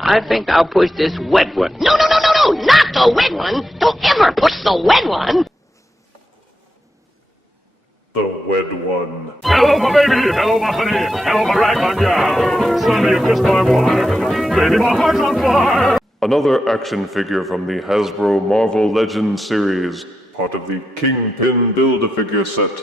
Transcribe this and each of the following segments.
I think I'll push this wet one. No, not the wet one. Don't ever push the wet one. The wed one. Hello, my baby. Hello, my honey. Hello, my ragtime gal. Sonny, you kissed my wife. Baby, my heart's on fire. Another action figure from the Hasbro Marvel Legends series, part of the Kingpin Build-A-Figure set.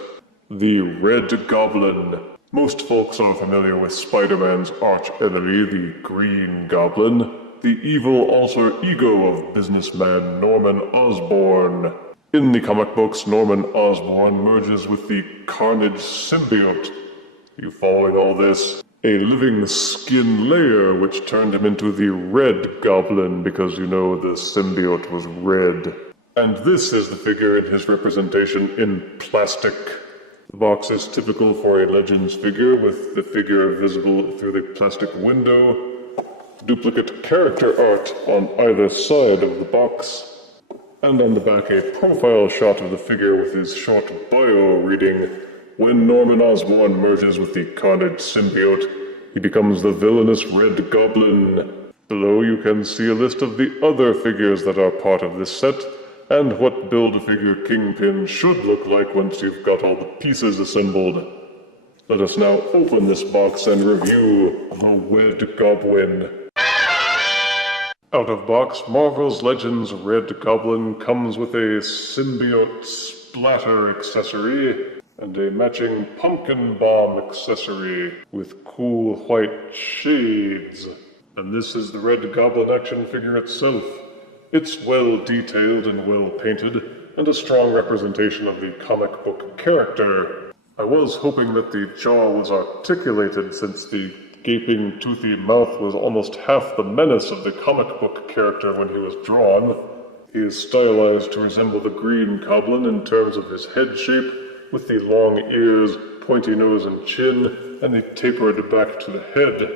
The Red Goblin. Most folks are familiar with Spider-Man's arch-enemy, the Green Goblin, the evil alter ego of businessman Norman Osborn. In the comic books, Norman Osborn merges with the Carnage symbiote. You following all this? A living skin layer which turned him into the Red Goblin because, you know, the symbiote was red. And this is the figure in his representation in plastic. The box is typical for a Legends figure, with the figure visible through the plastic window. Duplicate character art on either side of the box. And on the back, a profile shot of the figure with his short bio reading, "When Norman Osborn merges with the Carnage symbiote, he becomes the villainous Red Goblin." Below you can see a list of the other figures that are part of this set, and what Build-A-Figure Kingpin should look like once you've got all the pieces assembled. Let us now open this box and review the Red Goblin. Out of box, Marvel's Legends Red Goblin comes with a symbiote splatter accessory and a matching pumpkin bomb accessory with cool white shades. And this is the Red Goblin action figure itself. It's well detailed and well painted, and a strong representation of the comic book character. I was hoping that the jaw was articulated, since the gaping, toothy mouth was almost half the menace of the comic book character when he was drawn. He is stylized to resemble the Green Goblin in terms of his head shape, with the long ears, pointy nose and chin, and the tapered back to the head.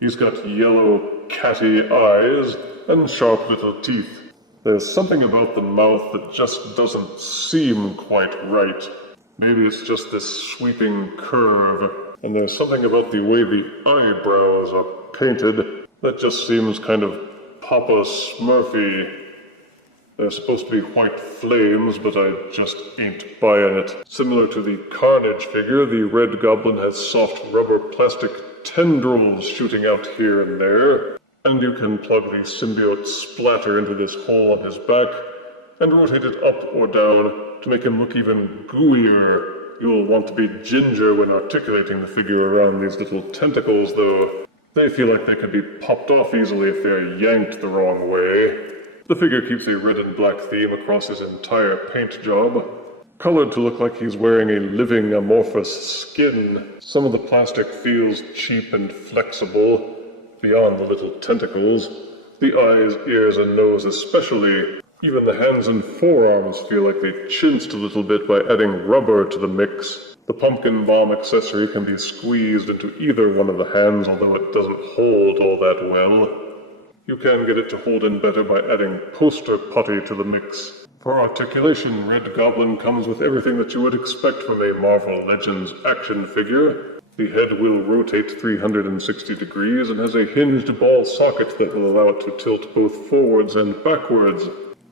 He's got yellow, catty eyes, and sharp little teeth. There's something about the mouth that just doesn't seem quite right. Maybe it's just this sweeping curve, and there's something about the way the eyebrows are painted that just seems kind of Papa Smurfy. They're supposed to be white flames, but I just ain't buying it. Similar to the Carnage figure, the Red Goblin has soft rubber plastic tendrils shooting out here and there. And you can plug the symbiote splatter into this hole on his back and rotate it up or down to make him look even gooier. You'll want to be ginger when articulating the figure around these little tentacles, though. They feel like they could be popped off easily if they're yanked the wrong way. The figure keeps a red and black theme across his entire paint job, colored to look like he's wearing a living amorphous skin. Some of the plastic feels cheap and flexible, beyond the little tentacles. The eyes, ears, and nose especially. Even the hands and forearms feel like they chinced a little bit by adding rubber to the mix. The pumpkin bomb accessory can be squeezed into either one of the hands, although it doesn't hold all that well. You can get it to hold in better by adding poster putty to the mix. For articulation, Red Goblin comes with everything that you would expect from a Marvel Legends action figure. The head will rotate 360 degrees and has a hinged ball socket that will allow it to tilt both forwards and backwards.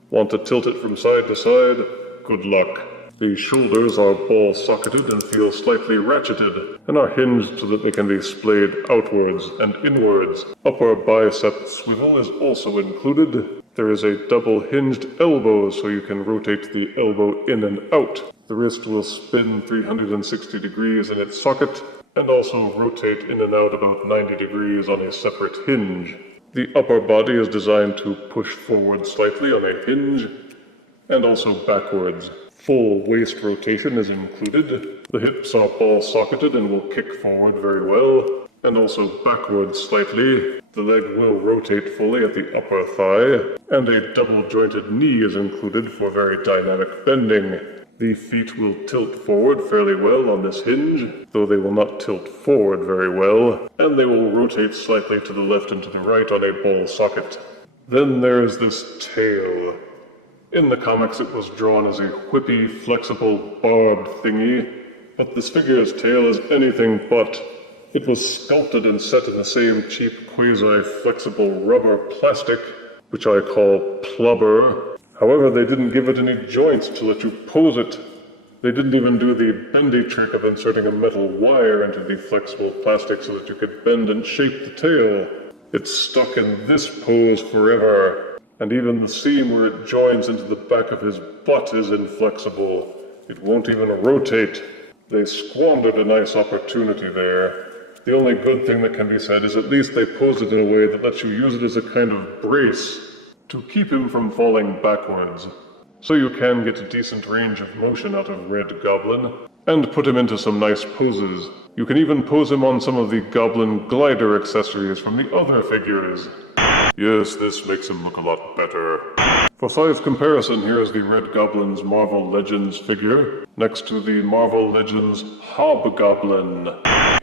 Want to tilt it from side to side? Good luck. The shoulders are ball socketed and feel slightly ratcheted, and are hinged so that they can be splayed outwards and inwards. Upper bicep swivel is also included. There is a double hinged elbow so you can rotate the elbow in and out. The wrist will spin 360 degrees in its socket, and also rotate in and out about 90 degrees on a separate hinge. The upper body is designed to push forward slightly on a hinge, and also backwards. Full waist rotation is included. The hips are ball socketed and will kick forward very well, and also backwards slightly. The leg will rotate fully at the upper thigh, and a double jointed knee is included for very dynamic bending. The feet will tilt forward fairly well on this hinge, though they will not tilt forward very well, and they will rotate slightly to the left and to the right on a ball socket. Then there's this tail. In the comics it was drawn as a whippy, flexible, barbed thingy, but this figure's tail is anything but. It was sculpted and set in the same cheap quasi-flexible rubber plastic, which I call plubber. However, they didn't give it any joints to let you pose it. They didn't even do the bendy trick of inserting a metal wire into the flexible plastic so that you could bend and shape the tail. It's stuck in this pose forever, and even the seam where it joins into the back of his butt is inflexible. It won't even rotate. They squandered a nice opportunity there. The only good thing that can be said is at least they posed it in a way that lets you use it as a kind of brace to keep him from falling backwards. So you can get a decent range of motion out of Red Goblin, and put him into some nice poses. You can even pose him on some of the Goblin glider accessories from the other figures. Yes, this makes him look a lot better. For size comparison, here is the Red Goblin's Marvel Legends figure, next to the Marvel Legends Hobgoblin.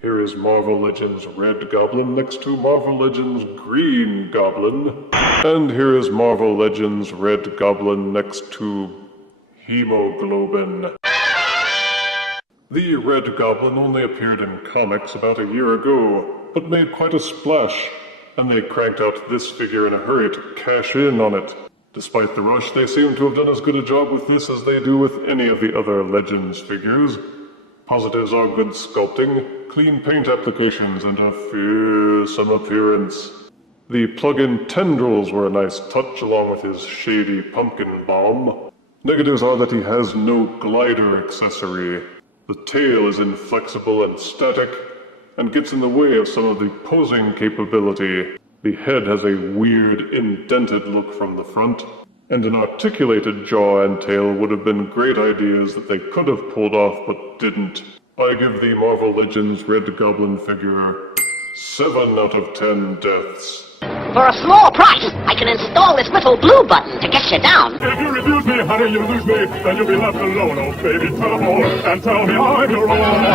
Here is Marvel Legends Red Goblin next to Marvel Legends Green Goblin. And here is Marvel Legends Red Goblin next to Hemoglobin. The Red Goblin only appeared in comics about a year ago, but made quite a splash, and they cranked out this figure in a hurry to cash in on it. Despite the rush, they seem to have done as good a job with this as they do with any of the other Legends figures. Positives are good sculpting, clean paint applications, and a fearsome appearance. The plug-in tendrils were a nice touch, along with his shady pumpkin bomb. Negatives are that he has no glider accessory. The tail is inflexible and static, and gets in the way of some of the posing capability. The head has a weird, indented look from the front, and an articulated jaw and tail would have been great ideas that they could have pulled off but didn't. I give the Marvel Legends Red Goblin figure 7 out of 10 deaths. For a small price, I can install this little blue button to get you down. If you refuse me, honey, you lose me, then you'll be left alone, oh baby, tell them all, and tell me I'm your own.